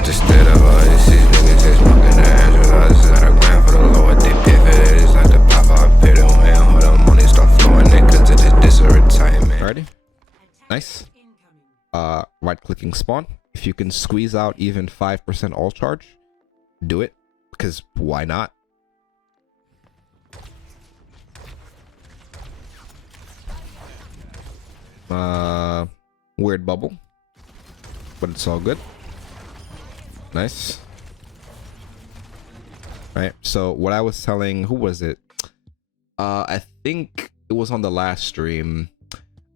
I just stood up, all these niggas just smoking their ass with us. Got a grand for the lower, they pay for that. It's like the pop out, pay the way, hold on, money start flowing, niggas to this retirement. Alrighty. Nice. Right clicking spawn. If you can squeeze out even 5% all charge, do it, because why not? Weird bubble, but it's all good. Nice. Right, so what I was telling, who was it? I think it was on the last stream.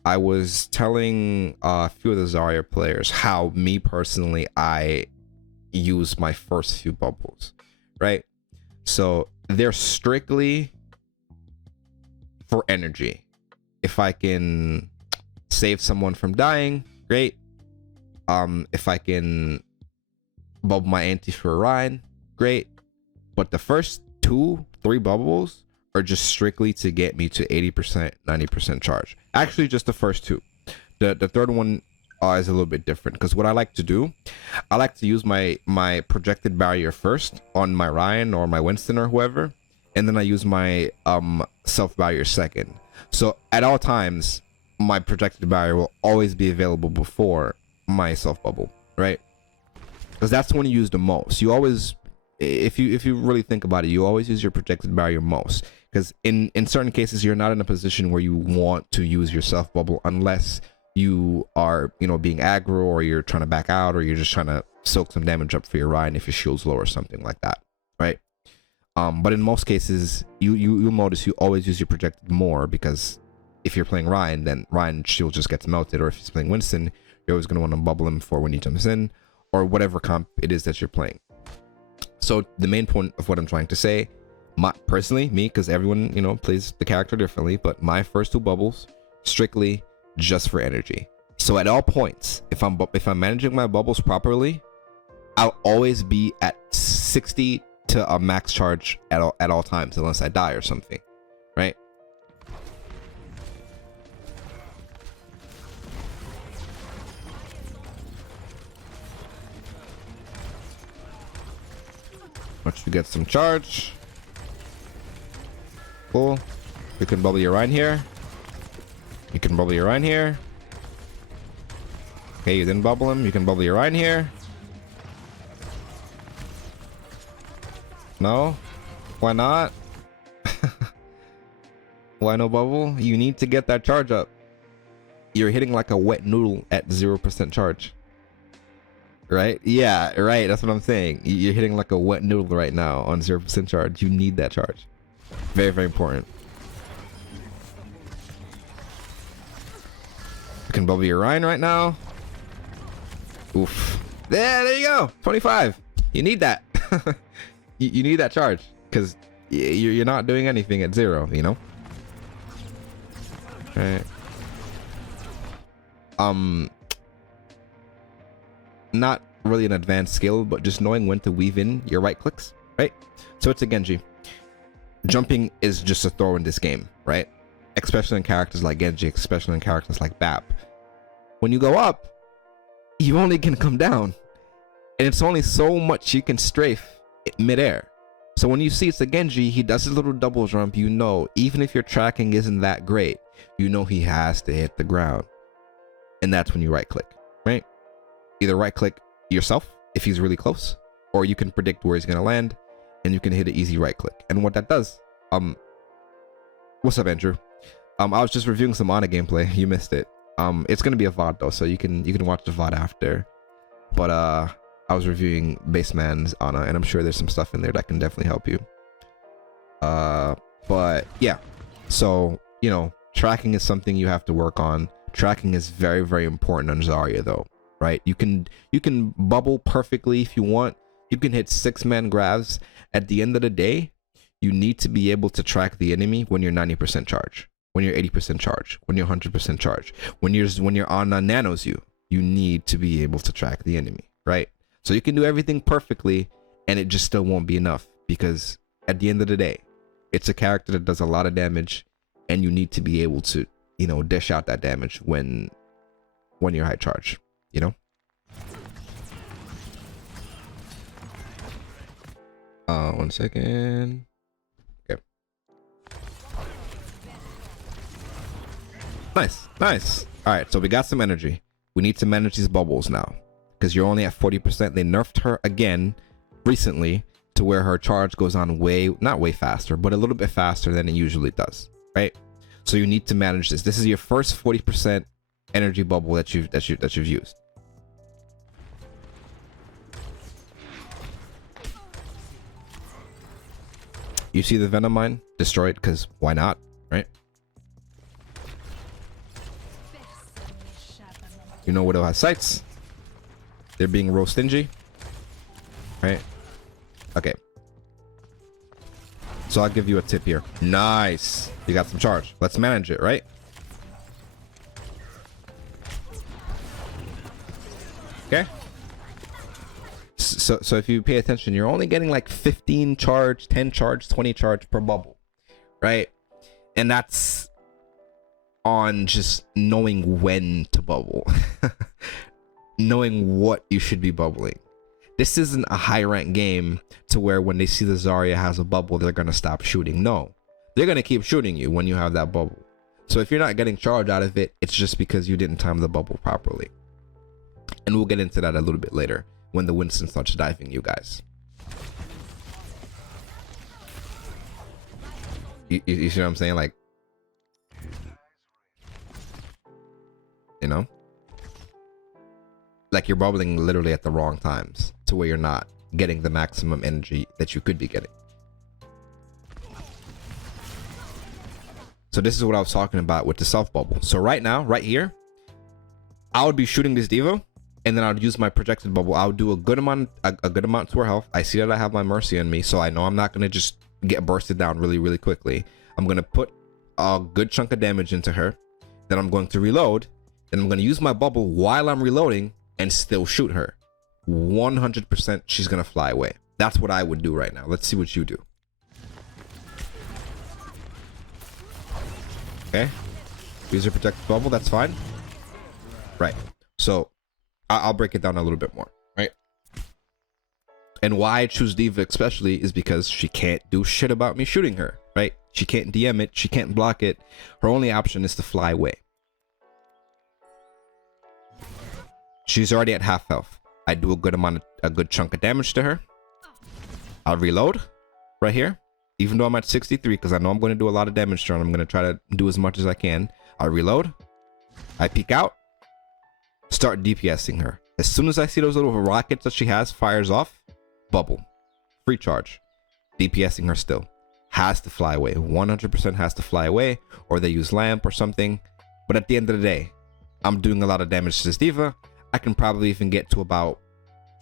I was telling a few of the Zarya players how me personally, I use my first few bubbles, right? So they're strictly for energy. If I can save someone from dying, great. If I can bubble my anti for a ride, great. But the first 2-3 bubbles are just strictly to get me to 80%, 90% charge. Actually, just the first 2. The third one is a little bit different, because what I like to do, I like to use my projected barrier first on my Ryan or my Winston or whoever, and then I use my self barrier second. So at all times, my projected barrier will always be available before my self bubble, right? Because that's when you use the most. You always, if you really think about it, you always use your projected barrier most, because in certain cases you're not in a position where you want to use your self bubble unless you are, you know, being aggro, or you're trying to back out, or you're just trying to soak some damage up for your Ryan if your shield's low or something like that, right? But in most cases you'll notice you always use your projected more, because if you're playing Ryan, then Ryan shield just gets melted, or if he's playing Winston, you're always going to want to bubble him for when he jumps in, or whatever comp it is that you're playing. So the main point of what I'm trying to say, personally, me, because everyone, you know, plays the character differently, but my first 2 bubbles, strictly just for energy. So at all points, if I'm managing my bubbles properly, I'll always be at 60 to a max charge at all times, unless I die or something, right? Once you get some charge, cool. You can bubble your Ryan here. You can bubble your Ryan here. Okay, you didn't bubble him. You can bubble your Ryan here. No? Why not? Why no bubble? You need to get that charge up. You're hitting like a wet noodle at 0% charge. Right? Yeah, right. That's what I'm saying. You're hitting like a wet noodle right now on 0% charge. You need that charge. Very, very important. You can bubble your Ryan right now. Oof. There you go. 25. You need that. you need that charge, because you're not doing anything at 0, you know? Right. Not really an advanced skill, but just knowing when to weave in your right clicks, right? So it's a Genji. Jumping is just a throw in this game, right? Especially in characters like Genji, especially in characters like BAP. When you go up, you only can come down, and it's only so much you can strafe midair. So when you see it's a Genji, he does his little double jump, you know, even if your tracking isn't that great, you know he has to hit the ground. And that's when you right click, right? Either right click yourself if he's really close, or you can predict where he's gonna land and you can hit an easy right click. And what that does, what's up, Andrew? I was just reviewing some Ana gameplay. You missed it. It's gonna be a VOD though, so you can watch the VOD after. But I was reviewing Baseman's Ana, and I'm sure there's some stuff in there that can definitely help you. But yeah, so you know, tracking is something you have to work on. Tracking is very, very important on Zarya though, right? You can bubble perfectly if you want. You can hit 6-man grabs. At the end of the day, you need to be able to track the enemy when you're 90% charge, when you're 80% charge, when you're 100% charge, when your Ana nanos you need to be able to track the enemy, right? So you can do everything perfectly and it just still won't be enough, because at the end of the day, it's a character that does a lot of damage, and you need to be able to, you know, dish out that damage when you're high charge, you know? One second. Okay. Nice, nice. All right, so we got some energy. We need to manage these bubbles now, because you're only at 40%. They nerfed her again recently to where her charge goes on not way faster, but a little bit faster than it usually does, right? So you need to manage this. This is your first 40% energy bubble that you've used. You see the Venom Mine? Destroy it, because why not, right? You know Widow has sights. They're being real stingy, right? Okay. So I'll give you a tip here. Nice. You got some charge. Let's manage it, right? Okay. So if you pay attention, you're only getting like 15 charge, 10 charge, 20 charge per bubble, right? And that's on just knowing when to bubble. Knowing what you should be bubbling. This isn't a high rank game to where when they see the Zarya has a bubble, they're going to stop shooting. No, they're going to keep shooting you when you have that bubble. So if you're not getting charge out of it, it's just because you didn't time the bubble properly. And we'll get into that a little bit later when the Winston starts diving you guys. You see what I'm saying? Like, you know? Like you're bubbling literally at the wrong times to where you're not getting the maximum energy that you could be getting. So this is what I was talking about with the self bubble. So right now, right here, I would be shooting this Devo, and then I would use my projected bubble. I would do a good amount to her health. I see that I have my Mercy on me, so I know I'm not gonna just get bursted down really quickly. I'm gonna put a good chunk of damage into her. Then I'm going to reload. Then I'm gonna use my bubble while I'm reloading and still shoot her. 100% she's gonna fly away. That's what I would do right now. Let's see what you do. Okay, use your protected bubble, that's fine. Right, so I'll break it down a little bit more, right? And why I choose Diva especially is because she can't do shit about me shooting her, right? She can't DM it, she can't block it. Her only option is to fly away. She's already at half health. I do a good chunk of damage to her. I'll reload right here, even though I'm at 63, because I know I'm going to do a lot of damage to her. And I'm going to try to do as much as I can. I'll reload. I peek out. Start DPSing her. As soon as I see those little rockets that she has fires off, bubble. Free charge. DPSing her still. Has to fly away. 100% has to fly away, or they use lamp or something. But at the end of the day, I'm doing a lot of damage to this Diva. I can probably even get to about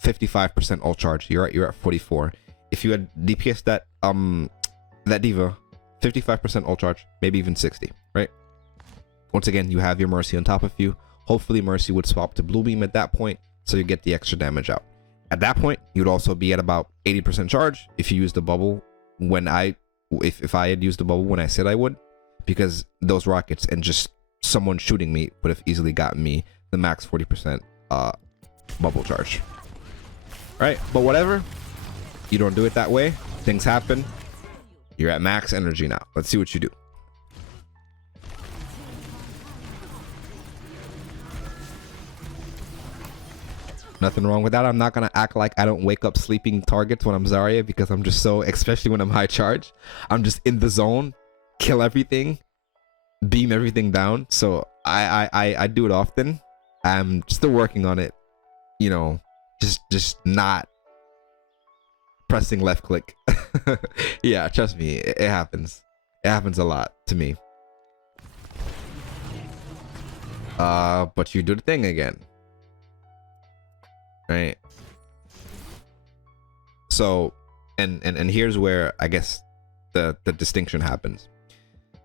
55% ult charge. You're at 44. If you had DPS that Diva, 55% ult charge, maybe even 60, right? Once again, you have your Mercy on top of you. Hopefully Mercy would swap to blue beam at that point, so you get the extra damage out. At that point, you'd also be at about 80% charge if you use the bubble when if I had used the bubble when I said I would, because those rockets and just someone shooting me would have easily gotten me the max 40% bubble charge. Right, but whatever, you don't do it that way, things happen. You're at max energy now. Let's see what you do. Nothing wrong with that. I'm not gonna act like I don't wake up sleeping targets when I'm Zarya, because I'm just so, especially when I'm high charge, I'm just in the zone, kill everything, beam everything down. So I do it often. I'm still working on it, you know, just not pressing left click. Yeah, trust me, it happens. It happens a lot to me. But you do the thing again, right? So, and here's where I guess the distinction happens.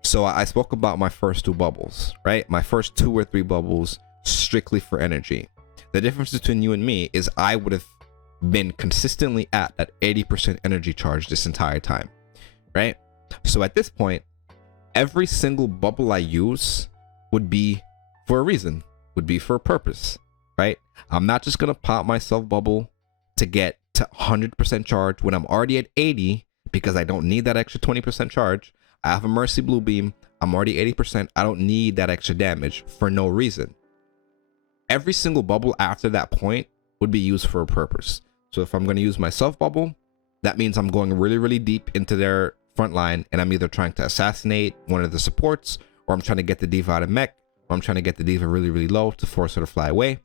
So I spoke about my first two bubbles, right? My first 2 or 3 bubbles strictly for energy. The difference between you and me is I would have been consistently at that 80% energy charge this entire time, right? So at this point, every single bubble I use would be for a reason, would be for a purpose, right? I'm not just gonna pop myself bubble to get to 100% charge when I'm already at 80 because I don't need that extra 20% charge. I have a Mercy Blue Beam. I'm already 80%. I don't need that extra damage for no reason. Every single bubble after that point would be used for a purpose. So if I'm going to use my self bubble, that means I'm going really, really deep into their front line, and I'm either trying to assassinate one of the supports, or I'm trying to get the diva out of mech, or I'm trying to get the diva really, really low to force her to fly away.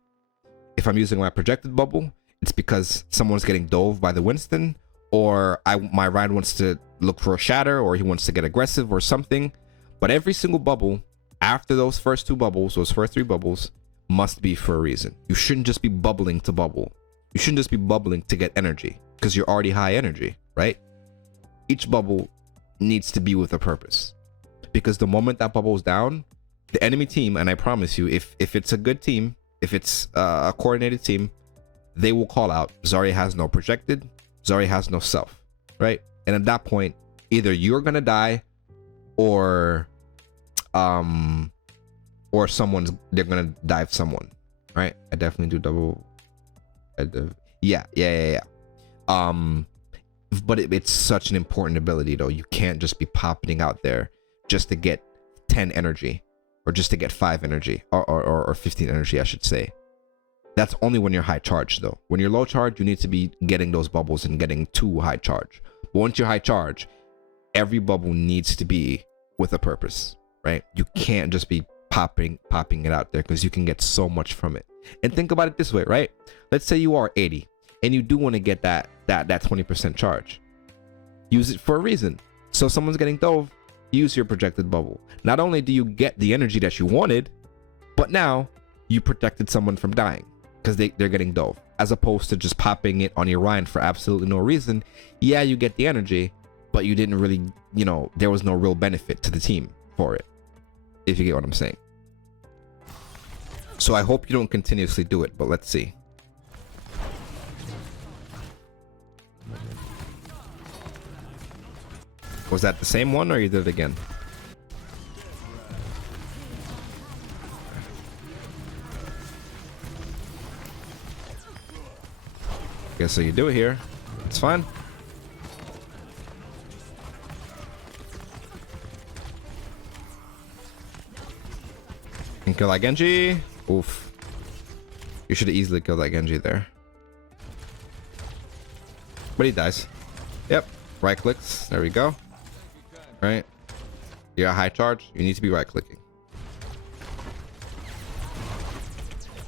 If I'm using my projected bubble, it's because someone's getting dove by the Winston, or my Ryan wants to look for a shatter, or he wants to get aggressive or something. But every single bubble after those first two bubbles, those first three bubbles, must be for a reason. You shouldn't just be bubbling to bubble. You shouldn't just be bubbling to get energy, because you're already high energy, right? Each bubble needs to be with a purpose, because the moment that bubble's down, the enemy team, and I promise you, if it's a good team, if it's a coordinated team, they will call out Zarya has no projected, Zarya has no self, right? And at that point, either you're gonna die, or they're gonna dive someone, right? I definitely do double. Yeah. But it's such an important ability, though. You can't just be popping out there just to get 10 energy, or just to get 5 energy, or 15 energy, I should say. That's only when you're high charge, though. When you're low charge, you need to be getting those bubbles and getting to high charge. But once you're high charge, every bubble needs to be with a purpose, right? You can't just be popping it out there, because you can get so much from it. And think about it this way, right? Let's say you are 80 and you do want to get that 20% charge. Use it for a reason. So someone's getting dove, use your projected bubble. Not only do you get the energy that you wanted, but now you protected someone from dying, because they're getting dove, as opposed to just popping it on your Ryan for absolutely no reason. Yeah, you get the energy, but you didn't really, there was no real benefit to the team for it, if you get what I'm saying. So I hope you don't continuously do it, but let's see. Was that the same one, or you did it again? Okay, so you do it here. It's fine. Can kill that Genji. Oof. You should have easily killed that Genji there. But he dies. Yep. Right clicks. There we go. Right. You got high charge. You need to be right clicking.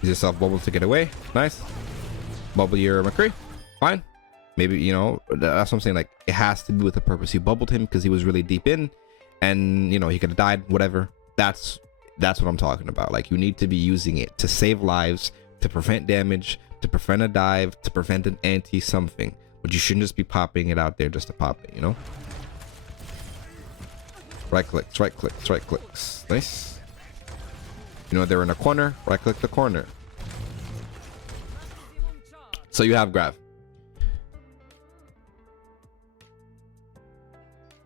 Use yourself bubble to get away. Nice. Bubble your McCree. Fine. Maybe, that's what I'm saying. Like, it has to be with a purpose. You bubbled him because he was really deep in, and he could have died, whatever. That's what I'm talking about. Like, you need to be using it to save lives, to prevent damage, to prevent a dive, to prevent an anti something. But you shouldn't just be popping it out there just to pop it, Right clicks, right clicks, right clicks. Nice. They're in a corner. Right click the corner. So you have grab.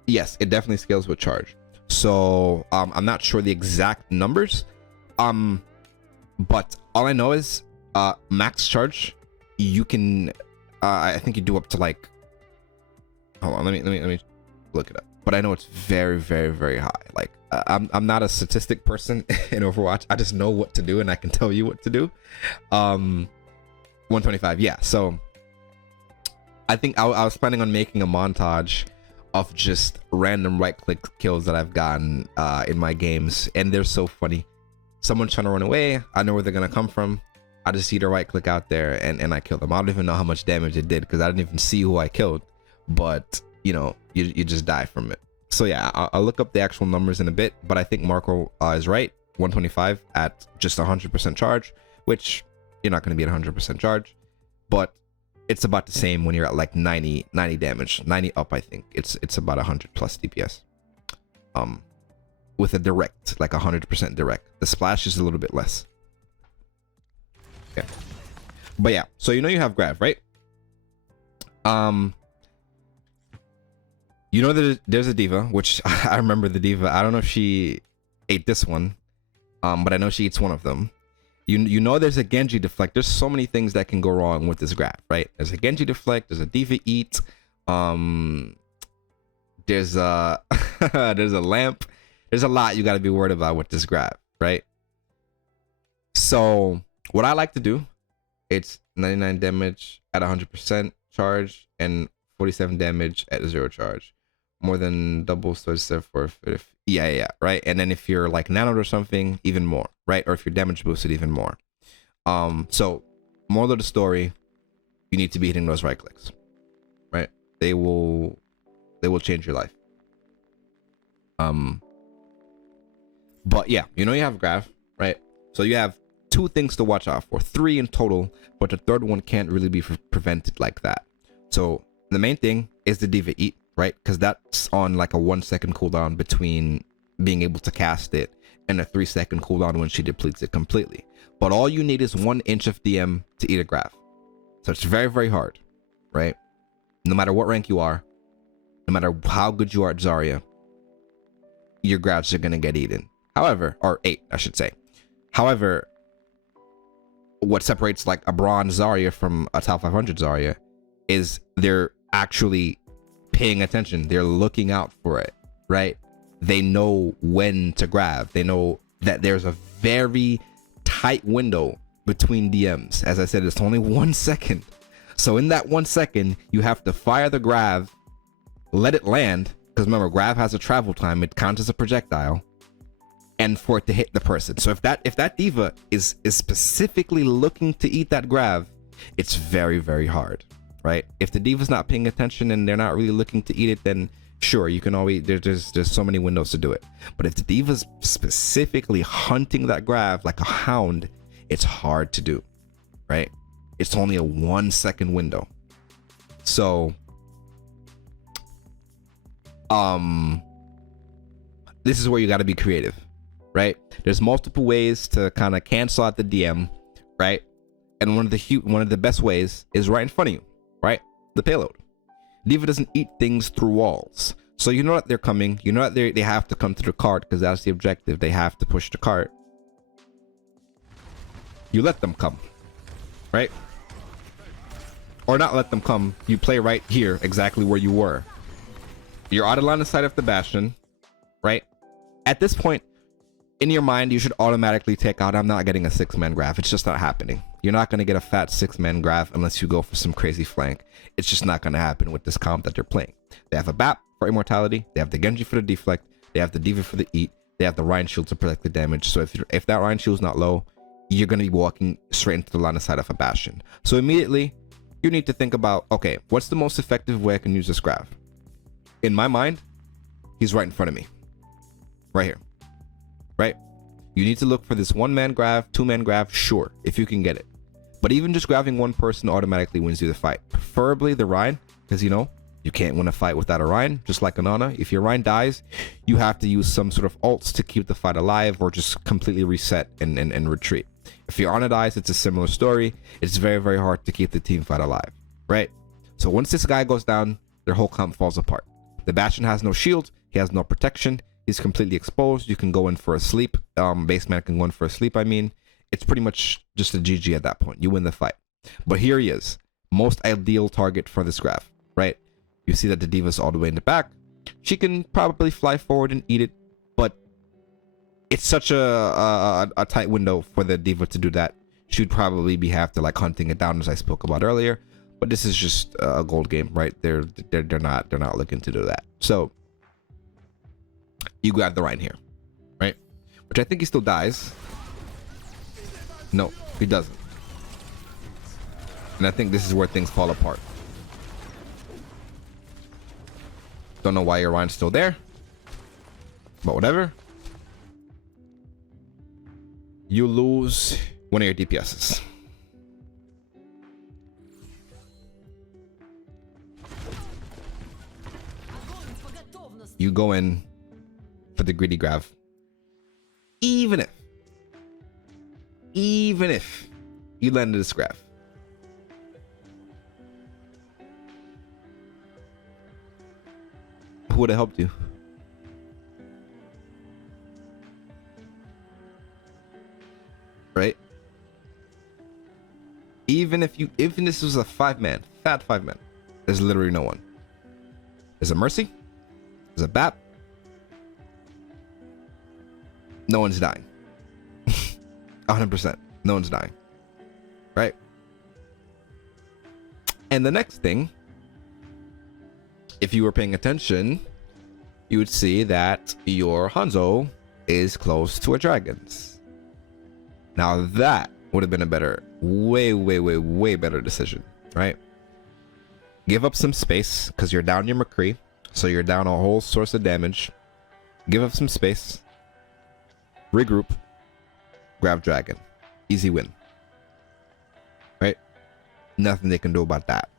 Yes, it definitely scales with charge. So I'm not sure the exact numbers, but all I know is max charge you can I think you do up to like, hold on, let me look it up, but I know it's very, very, very high. Like I'm not a statistic person in Overwatch. I just know what to do, and I can tell you what to do. 125, yeah. So I think I was planning on making a montage of just random right click kills that I've gotten in my games, and they're so funny. Someone's trying to run away, I know where they're gonna come from, I just see the right click out there and I kill them. I don't even know how much damage it did because I didn't even see who I killed, but you just die from it. So yeah, I'll look up the actual numbers in a bit, but I think Marco is right. 125 at just 100% charge, which you're not going to be at 100% charge, but it's about the same when you're at like 90 damage, 90 up. I think it's about 100 plus DPS with a direct, like 100% direct. The splash is a little bit less. Okay, but yeah, so you have grab, right? There's a diva, which I remember the diva. I don't know if she ate this one, but I know she eats one of them. You know there's a Genji deflect. There's so many things that can go wrong with this graph, right? There's a Genji deflect, there's a D.Va eat, there's a there's a lamp. There's a lot you got to be worried about with this graph, right? So what I like to do, it's 99 damage at 100% charge and 47 damage at 0 charge. More than double, so it's for yeah, right? And then if you're like nanoed or something, even more, right? Or if you're damage boosted, even more. So moral of the story, you need to be hitting those right clicks, right? They will change your life. But yeah, you know you have a graph, right? So you have 2 things to watch out for, 3 in total, but the third one can't really be prevented like that. So the main thing is the D.Va eat, right? Because that's on like a 1-second cooldown between being able to cast it and a 3-second cooldown when she depletes it completely. But all you need is 1 inch of DM to eat a graph. So it's very, very hard, right? No matter what rank you are, no matter how good you are at Zarya, your graphs are going to get eaten. However, or 8, I should say. However, what separates like a bronze Zarya from a top 500 Zarya is they're actually paying attention. They're looking out for it, right? They know when to grab. They know that there's a very tight window between DMs. As I said, it's only 1 second. So in that 1 second, you have to fire the grab, let it land, because remember, grab has a travel time. It counts as a projectile, and for it to hit the person. So if that D.Va is specifically looking to eat that grab, it's very, very hard, right? If the D.Va's not paying attention and they're not really looking to eat it, then sure, you can always, there's so many windows to do it. But if the D.Va's specifically hunting that grab like a hound, it's hard to do, right? It's only a 1 second window. So this is where you got to be creative, right? There's multiple ways to kind of cancel out the DM, right? And one of the best ways is right in front of you, right? The payload. D.Va doesn't eat things through walls, so you know that they're coming. You know that they have to come to the cart because that's the objective. They have to push the cart. You let them come, right? Or not let them come. You play right here, exactly where you were. You're out of line of sight of the Bastion, right? At this point, in your mind, you should automatically take out, I'm not getting a 6-man graph. It's just not happening. You're not going to get a fat 6-man graph unless you go for some crazy flank. It's just not going to happen with this comp that they're playing. They have a BAP for immortality. They have the Genji for the deflect. They have the D.Va for the eat. They have the Ryan shield to protect the damage. So if that Ryan shield's not low, you're going to be walking straight into the line of sight of a Bastion. So immediately, you need to think about, okay, what's the most effective way I can use this graph? In my mind, he's right in front of me. Right here. Right? You need to look for this 1-man graph, 2-man graph, sure, if you can get it. But even just grabbing one person automatically wins you the fight. Preferably the Ryan, because you know, you can't win a fight without a Ryan, just like an Ana. If your Ryan dies, you have to use some sort of ults to keep the fight alive or just completely reset and retreat. If your Ana dies, it's a similar story. It's very, very hard to keep the team fight alive, right? So once this guy goes down, their whole comp falls apart. The Bastion has no shield, he has no protection, he's completely exposed. You can go in for a sleep. Baseman can go in for a sleep, I mean. It's pretty much just a GG at that point. You win the fight. But here he is. Most ideal target for this graph, right? You see that the D.Va's all the way in the back. She can probably fly forward and eat it, but it's such a tight window for the D.Va to do that. She'd probably have to like hunting it down, as I spoke about earlier. But this is just a gold game, right? They're not looking to do that. So you grab the Ryan here, right? Which I think he still dies. No, he doesn't. And I think this is where things fall apart. Don't know why your Ryan's still there, but whatever. You lose one of your DPSs. You go in for the greedy grab. Even if you landed this grab. Who would have helped you? Right? Even this was a 5-man, fat 5-man, there's literally no one. There's a Mercy, there's a BAP. No one's dying. 100%. No one's dying. Right? And the next thing, if you were paying attention, you would see that your Hanzo is close to a dragon's. Now that would have been a better, way better decision, right? Give up some space because you're down your McCree, so you're down a whole source of damage. Give up some space, regroup, grab dragon, easy win, right? Nothing they can do about that.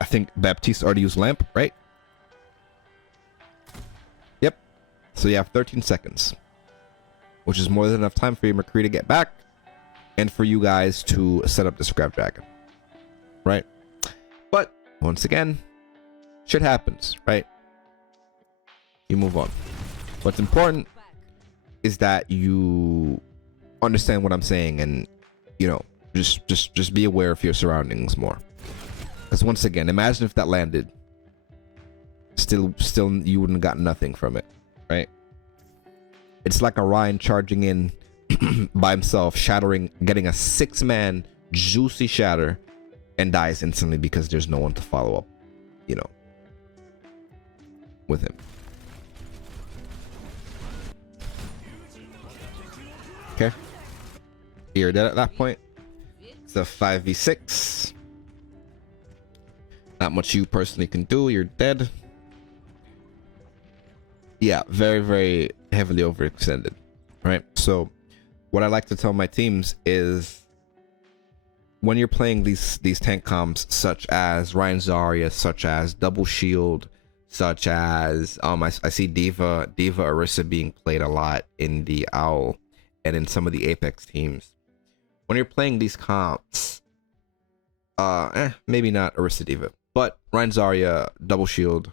I think Baptiste already used lamp, right? Yep. So you have 13 seconds, which is more than enough time for your McCree to get back and for you guys to set up this grab dragon, right? But once again, shit happens, right? You move on. What's important is that you understand what I'm saying, and you know, just be aware of your surroundings more. Because once again, imagine if that landed, still you wouldn't have gotten nothing from it, right? It's like a Ryan charging in by himself, shattering, getting a 6-man juicy shatter, and dies instantly because there's no one to follow up, you know, with him. Okay, you're dead at that point. It's a 5v6. Not much you personally can do. You're dead. Yeah, very heavily overextended, right? So what I like to tell my teams is, when you're playing these tank comps such as Ryan Zarya, such as Double Shield, such as I see Diva Orisa being played a lot in the Owl and in some of the Apex teams. When you're playing these comps, maybe not Orisa Diva, but Ryan Zarya, Double Shield,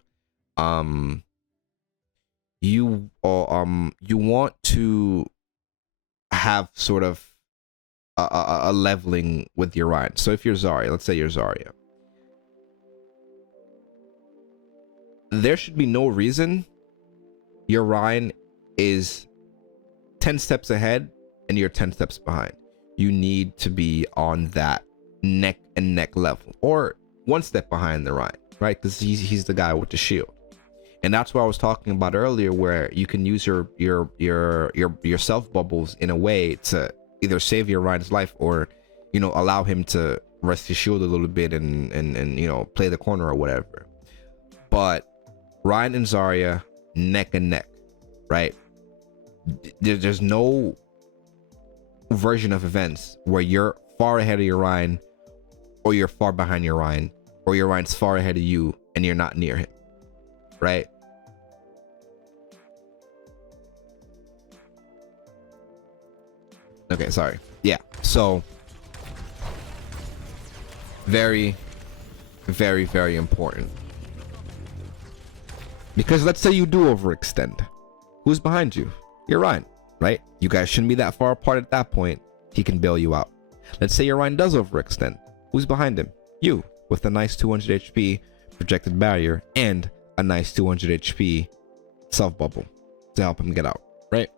you want to have sort of a leveling with your Ryan. So if you're Zarya, let's say you're Zarya, there should be no reason your Ryan is 10 steps ahead and you're 10 steps behind. You need to be on that neck and neck level, or 1 step behind the Ryan, right? Because he's the guy with the shield. And that's what I was talking about earlier, where you can use your self bubbles in a way to either save your Ryan's life, or, you know, allow him to rest his shield a little bit and you know, play the corner or whatever. But Ryan and Zarya, neck and neck, right? There's no version of events where you're far ahead of your Ryan, or you're far behind your Ryan, or your Ryan's far ahead of you and you're not near him, right? Okay, sorry. Yeah, so very important, because let's say you do overextend. Who's behind you? You're Ryan, right? You guys shouldn't be that far apart at that point. He can bail you out. Let's say your Ryan does overextend. Who's behind him? You, with a nice 200 HP projected barrier and a nice 200 HP self bubble to help him get out, right?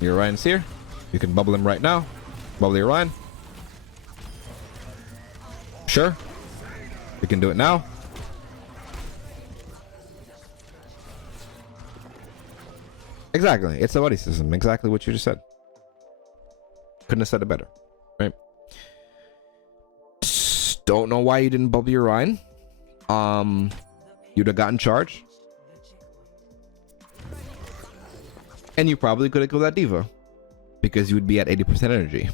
Your Ryan's here. You can bubble him right now. Bubble your Ryan. Sure. We can do it now. Exactly. It's a buddy system. Exactly what you just said. Couldn't have said it better, right? Don't know why you didn't bubble your Ryan. You'd have gotten charged. And you probably could have killed that Diva, because you would be at 80% energy.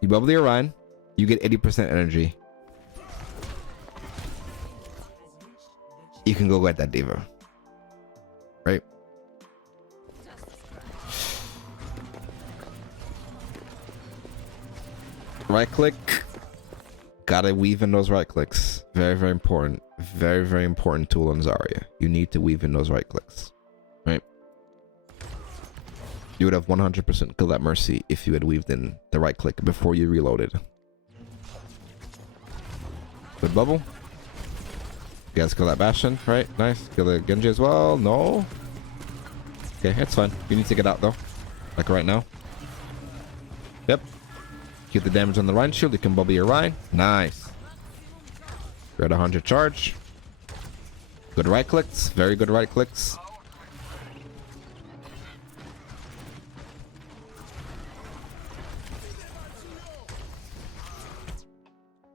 You bubble your Ryan, you get 80% energy. You can go get that Diva, right? Right click. Gotta weave in those right clicks. Very important. Very important tool on Zarya. you need to weave in those right clicks, right? You would have 100% killed that Mercy if you had weaved in the right click before you reloaded. Good bubble. You guys kill that Bastion, right? Nice. Kill the Genji as well. No. Okay, it's fine. You need to get out though. Like right now. Yep. Get the damage on the Rhine shield. You can bubble your Rhine. Nice. You're at 100 charge. Good right clicks. Very good right clicks.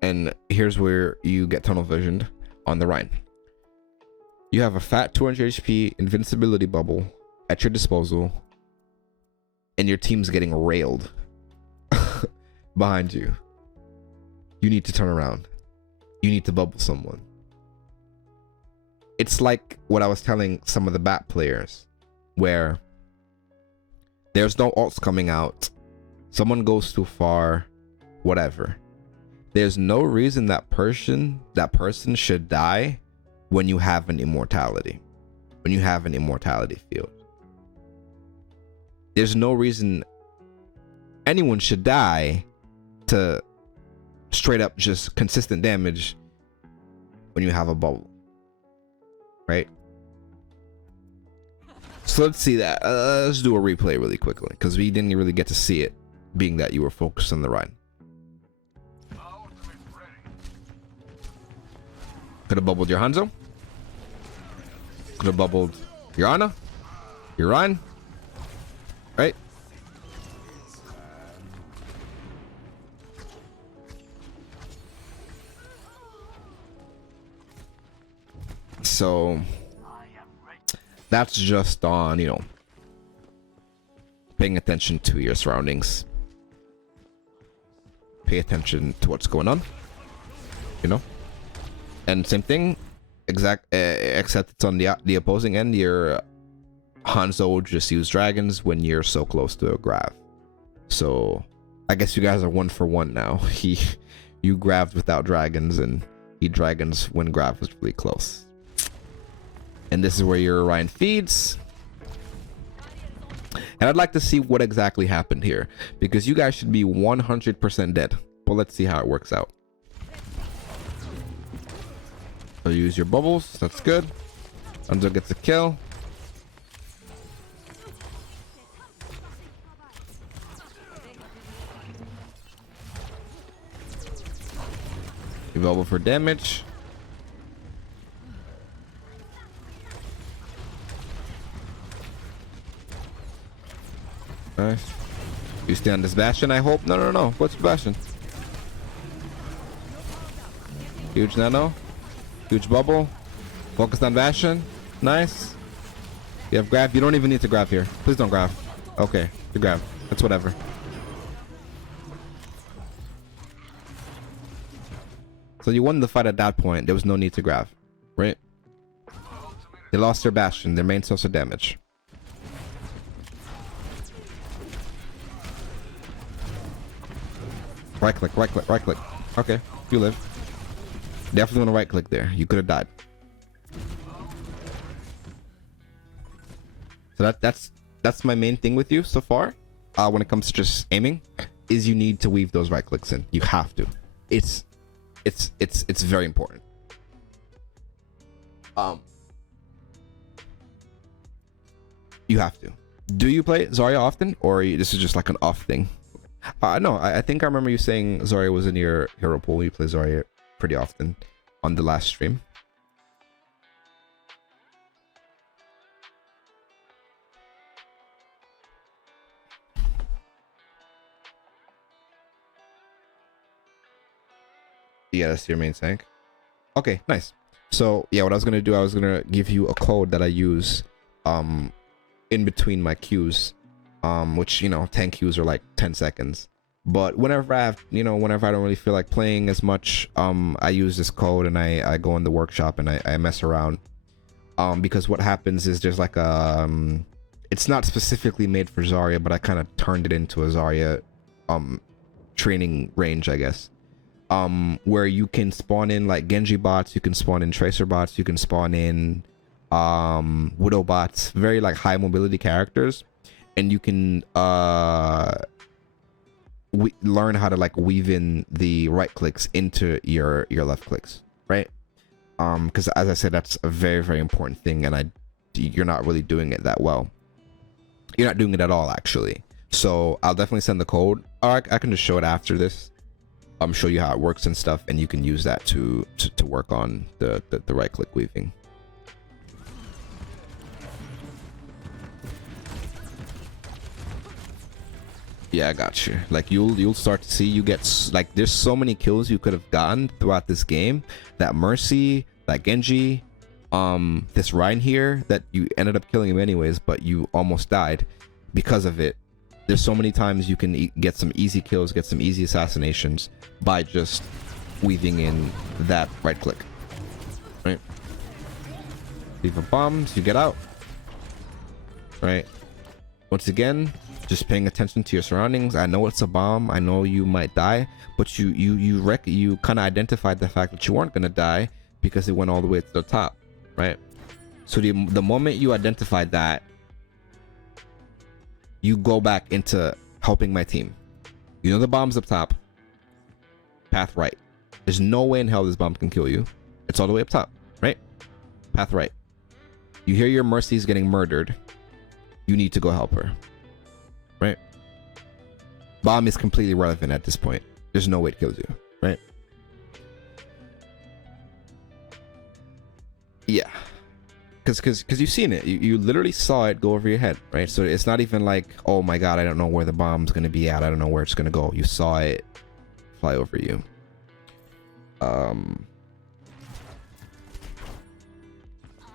And here's where you get tunnel visioned on the Rhine. You have a fat 200 HP invincibility bubble at your disposal, and your team's getting railed behind you. You need to turn around. You need to bubble someone. It's like what I was telling some of the BAT players, where there's no ults coming out, someone goes too far, whatever. There's no reason that person should die when you have an immortality. When you have an immortality field. There's no reason anyone should die to straight up just consistent damage when you have a bubble. Right? So let's see that. Let's do a replay really quickly, because we didn't really get to see it, being that you were focused on the Rhine. Could have bubbled your Hanzo. Could have bubbled your Ana. Your Rhine. Right? So that's just on, you know, paying attention to your surroundings. Pay attention to what's going on, you know. And same thing, except it's on the opposing end. Your Hanzo just use dragons when you're so close to a grab. So I guess you guys are 1 for 1 now. You grabbed without dragons, and he dragons when grab was really close. And this is where your Orion feeds. And I'd like to see what exactly happened here, because you guys should be 100% dead. But let's see how it works out. So use your bubbles. That's good. Hanzo gets a kill. You bubble for damage. Nice. You stay on this Bastion, I hope. No. What's Bastion? Huge nano. Huge bubble. Focused on Bastion. Nice. You have grab. You don't even need to grab here. Please don't grab. Okay, you grab. That's whatever. So you won the fight at that point. There was no need to grab, right? They lost their Bastion, their main source of damage. Right click, right click, right click. Okay, you live. Definitely want to right click there. You could have died. So that's my main thing with you so far. When it comes to just aiming, is you need to weave those right clicks in. You have to. It's very important. You have to. Do you play Zarya often, or this is just like an off thing? No, I think I remember you saying Zarya was in your hero pool. You play Zarya pretty often on the last stream. Yeah, that's your main tank. Okay, nice. So yeah, what I was gonna do, I was gonna give you a code that I use in between my queues, which, you know, 10 queues are like 10 seconds. But whenever I have, you know, whenever I don't really feel like playing as much, I use this code and I go in the workshop and I mess around. Because what happens is there's like a it's not specifically made for Zarya, but I kind of turned it into a Zarya training range, I guess. Where you can spawn in like Genji bots, you can spawn in Tracer bots, you can spawn in widow bots, very like high mobility characters, and you can learn how to like weave in the right clicks into your left clicks, right? Because as I said, that's a very, very important thing, and you're not really doing it that well. You're not doing it at all, actually. So I'll definitely send the code, or I can just show it after this. Show you how it works and stuff, and you can use that to work on the right click weaving. Yeah, I got you. Like you'll start to see, you get like, there's so many kills you could have gotten throughout this game. That Mercy, that Genji, this Ryan here that you ended up killing him anyways, but you almost died because of it. There's so many times you can get some easy kills, get some easy assassinations by just weaving in that right click. Right? Leave a bombs, you get out. Right? Once again, just paying attention to your surroundings. I know it's a bomb. I know you might die, but you kind of identified the fact that you weren't gonna die because it went all the way to the top, right? So the moment you identified that, you go back into helping my team. You know the bomb's up top. Path right. There's no way in hell this bomb can kill you. It's all the way up top, right? Path right. You hear your Mercy's getting murdered. You need to go help her. Right? Bomb is completely irrelevant at this point. There's no way it kills you, right? Yeah. Because you've seen it. You literally saw it go over your head, right? So it's not even like, oh my god, I don't know where the bomb's gonna be at. I don't know where it's gonna go. You saw it fly over you.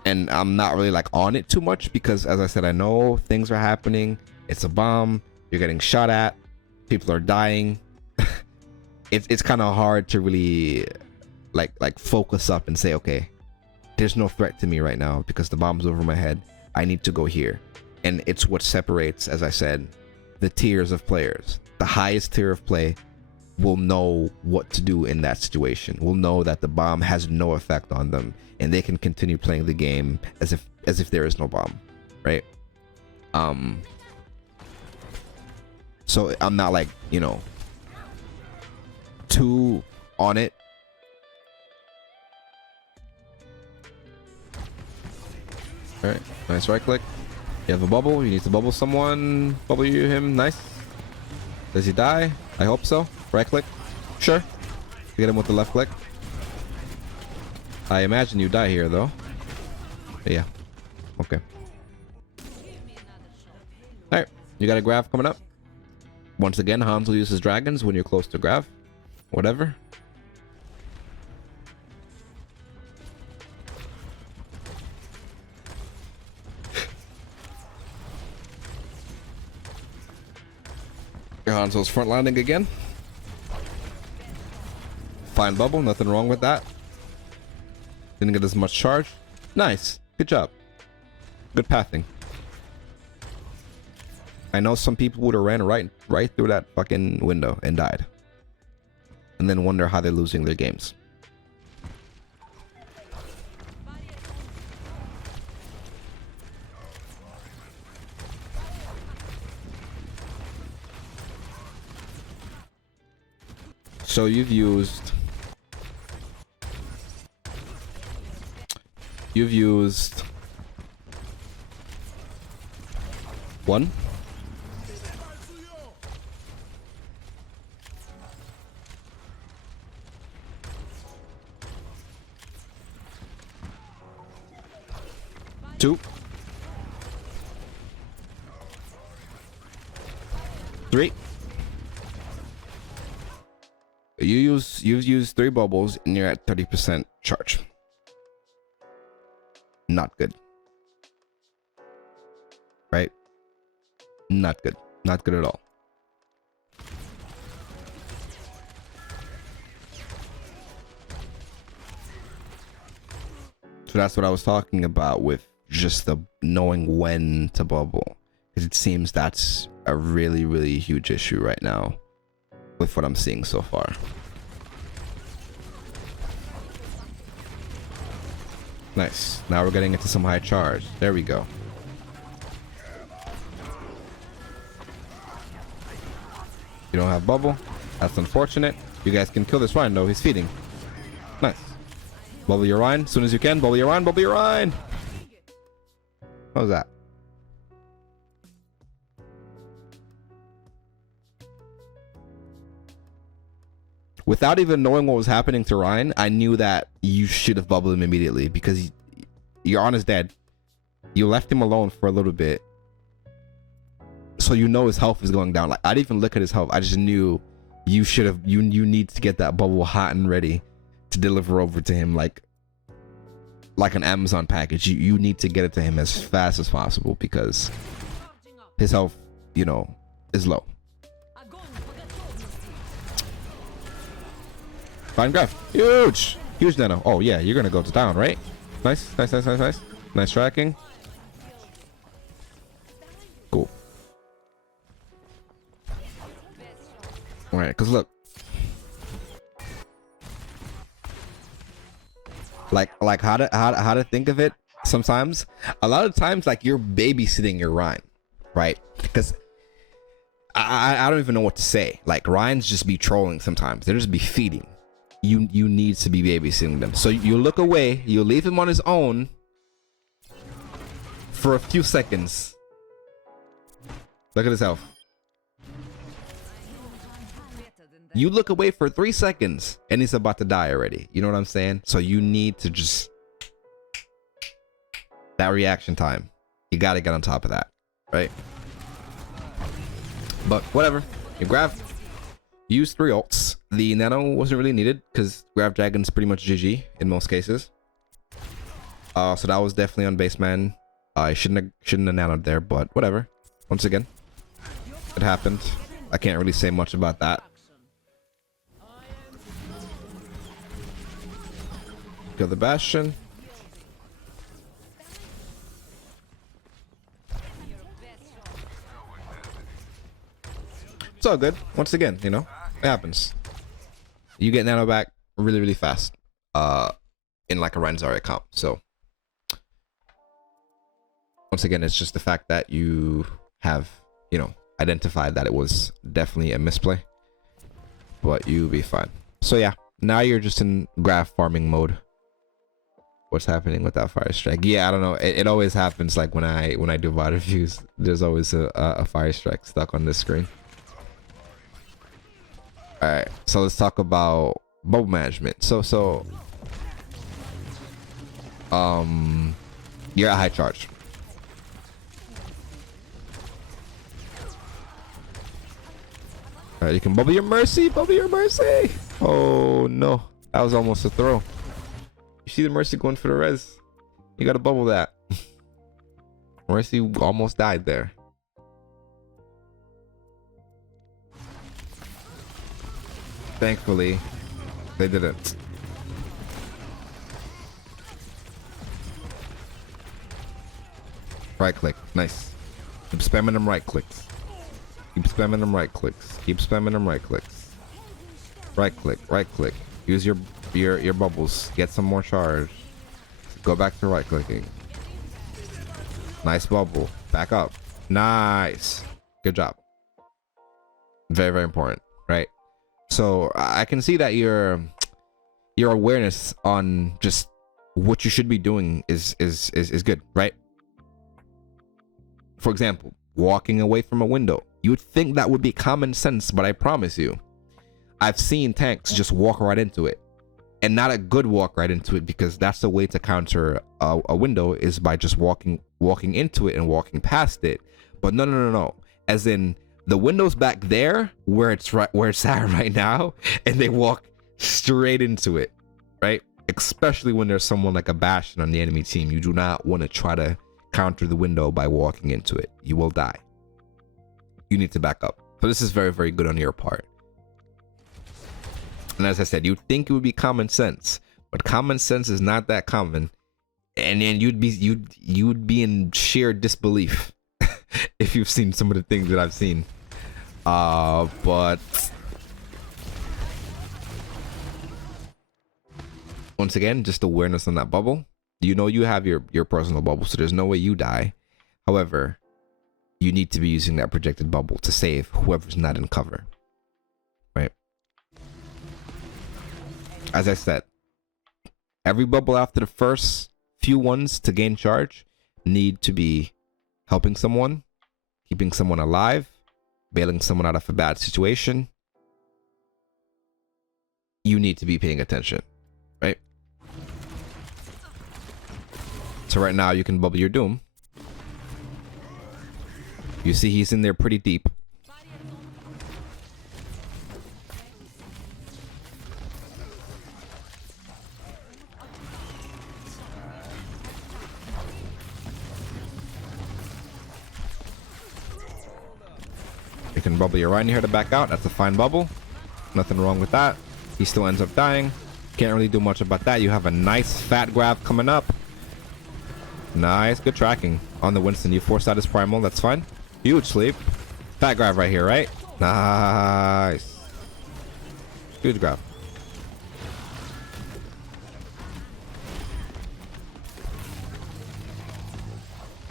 And I'm not really like on it too much because, as I said, I know things are happening. It's a bomb. You're getting shot at. People are dying. It's kind of hard to really like focus up and say, okay, there's no threat to me right now because the bomb's over my head. I need to go here. And it's what separates, as I said, the tiers of players. The highest tier of play will know what to do in that situation. Will know that the bomb has no effect on them and they can continue playing the game as if there is no bomb, right? So I'm not like, you know, too on it. All right, nice right click. You have a bubble. You need to bubble someone. Bubble him. Nice. Does he die? I hope so. Right click. Sure. Get him with the left click. I imagine you die here though. Yeah. Okay. All right. You got a graph coming up. Once again, Hans will use his dragons when you're close to graph. Whatever. Hanzo's front landing again. Fine bubble, nothing wrong with that. Didn't get as much charge. Nice. Good job. Good pathing. I know some people would have ran right through that fucking window and died. And then wonder how they're losing their games. So you've used one, two, three. You've used 3 bubbles and you're at 30% charge. Not good. Right? Not good. Not good at all. So that's what I was talking about with just the knowing when to bubble. Because it seems that's a really, really huge issue right now with what I'm seeing so far. Nice. Now we're getting into some high charge. There we go. You don't have bubble. That's unfortunate. You guys can kill this Rhine though. He's feeding. Nice. Bubble your Rhine as soon as you can. Bubble your Rhine. Bubble your Rhine. What was that? Without even knowing what was happening to Ryan, I knew that you should have bubbled him immediately because you're on his dead. You left him alone for a little bit. So you know his health is going down. Like, I didn't even look at his health. I just knew you should have, you need to get that bubble hot and ready to deliver over to him like an Amazon package. You need to get it to him as fast as possible because his health, you know, is low. Fine graph. Huge. Huge nano. Oh yeah, you're gonna go to down, right? Nice, nice, nice, nice, nice. Nice tracking. Cool. Alright, cause look. Like how to think of it sometimes. A lot of times like you're babysitting your Ryan, right? Because I don't even know what to say. Like Ryans just be trolling sometimes. They'll just be feeding. You need to be babysitting them. So you look away, you leave him on his own for a few seconds. Look at his health. You look away for 3 seconds and he's about to die already. You know what I'm saying? So you need to just, that reaction time, you got to get on top of that, right? But whatever, you grab, use 3 ults. The nano wasn't really needed because Grab Dragon's pretty much GG in most cases. So that was definitely on base man. I shouldn't have nanoed there, but whatever. Once again, it happened. I can't really say much about that. Kill the Bastion. It's all good. Once again, you know, it happens. You get nano back really, really fast. In like a Zarya comp. So once again, it's just the fact that you have, you know, identified that it was definitely a misplay. But you'll be fine. So yeah, now you're just in graph farming mode. What's happening with that fire strike? Yeah, I don't know. It always happens like when I do VOD reviews. There's always a fire strike stuck on this screen. Alright, so let's talk about bubble management. You're at high charge. Alright, you can bubble your mercy, bubble your mercy. Oh no, that was almost a throw. You see the mercy going for the res. You gotta bubble that. Mercy almost died there. Thankfully, they didn't. Right click, nice. Keep spamming them right clicks. Keep spamming them right clicks. Keep spamming them right clicks. Right click, right click. Use your bubbles. Get some more charge. Go back to right clicking. Nice bubble. Back up. Nice. Good job. Very, very important, right? So I can see that your awareness on just what you should be doing is good, right? For example, walking away from a window. You would think that would be common sense, but I promise you, I've seen tanks just walk right into it. And not a good walk right into it, because that's the way to counter a window, is by just walking into it and walking past it. But no. As in, the window's back there where it's at right now, and they walk straight into it, right? Especially when there's someone like a Bastion on the enemy team. You do not want to try to counter the window by walking into it. You will die. You need to back up. So this is very, very good on your part. And as I said, you'd think it would be common sense, but common sense is not that common. And then you'd be in sheer disbelief if you've seen some of the things that I've seen. But once again, just awareness on that bubble. You know you have your personal bubble, so there's no way you die. However, you need to be using that projected bubble to save whoever's not in cover, right? As I said, every bubble after the first few ones to gain charge need to be helping someone, keeping someone alive, bailing someone out of a bad situation. You need to be paying attention, right? So right now you can bubble your doom. You see he's in there pretty deep. You can bubble your right here to back out. That's a fine bubble. Nothing wrong with that. He still ends up dying. Can't really do much about that. You have a nice fat grab coming up. Nice, good tracking on the Winston. You forced out his primal. That's fine. Huge sleep. Fat grab right here, right? Nice. Huge grab.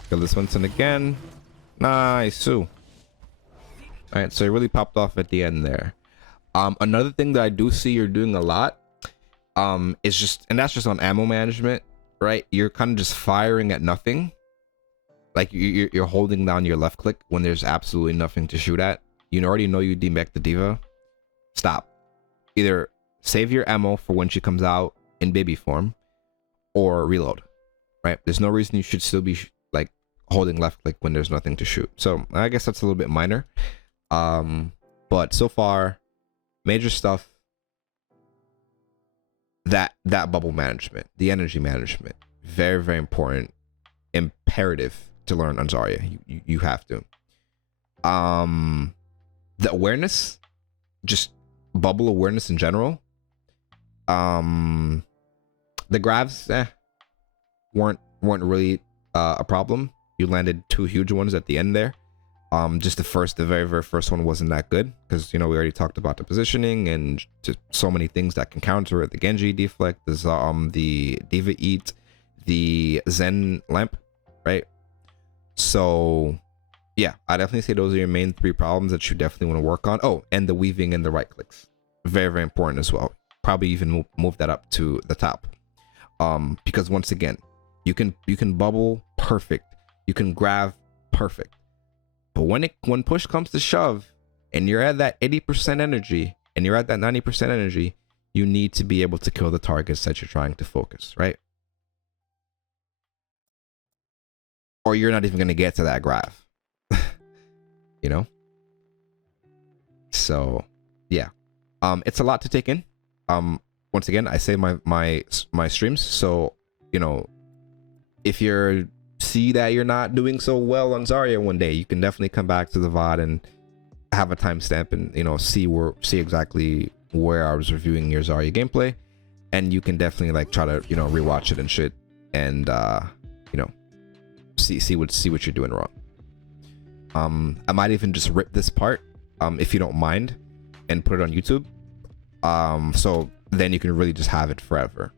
Kill this Winston again. Nice. All right, so you really popped off at the end there. Another thing that I do see you're doing a lot is just, and that's just on ammo management, right? You're kind of just firing at nothing. Like you're holding down your left click when there's absolutely nothing to shoot at. You already know you demech the diva. Stop. Either save your ammo for when she comes out in baby form, or reload, right? There's no reason you should still be like holding left click when there's nothing to shoot. So I guess that's a little bit minor. But so far, major stuff. That bubble management, the energy management, very, very important, imperative to learn on Zarya. You have to. The awareness, just bubble awareness in general. The grabs weren't really a problem. You landed 2 huge ones at the end there. Just the very, very first one wasn't that good because, you know, we already talked about the positioning and just so many things that can counter it. The Genji deflect, the Diva eat, the Zen lamp, right? So yeah, I definitely say those are your main 3 problems that you definitely want to work on. Oh, and the weaving and the right clicks, very, very important as well. Probably even move that up to the top, because once again, you can bubble perfect, you can grab perfect. But when push comes to shove and you're at that 80% energy and you're at that 90% energy, you need to be able to kill the targets that you're trying to focus, right? Or you're not even going to get to that graph, you know? So yeah, it's a lot to take in. Once again, I say my streams. So, you know, if you're see that you're not doing so well on Zarya one day, you can definitely come back to the VOD and have a timestamp and, you know, see exactly where I was reviewing your Zarya gameplay, and you can definitely like try to, you know, rewatch it and shit, and you know, see what you're doing wrong. I might even just rip this part, if you don't mind, and put it on YouTube, so then you can really just have it forever.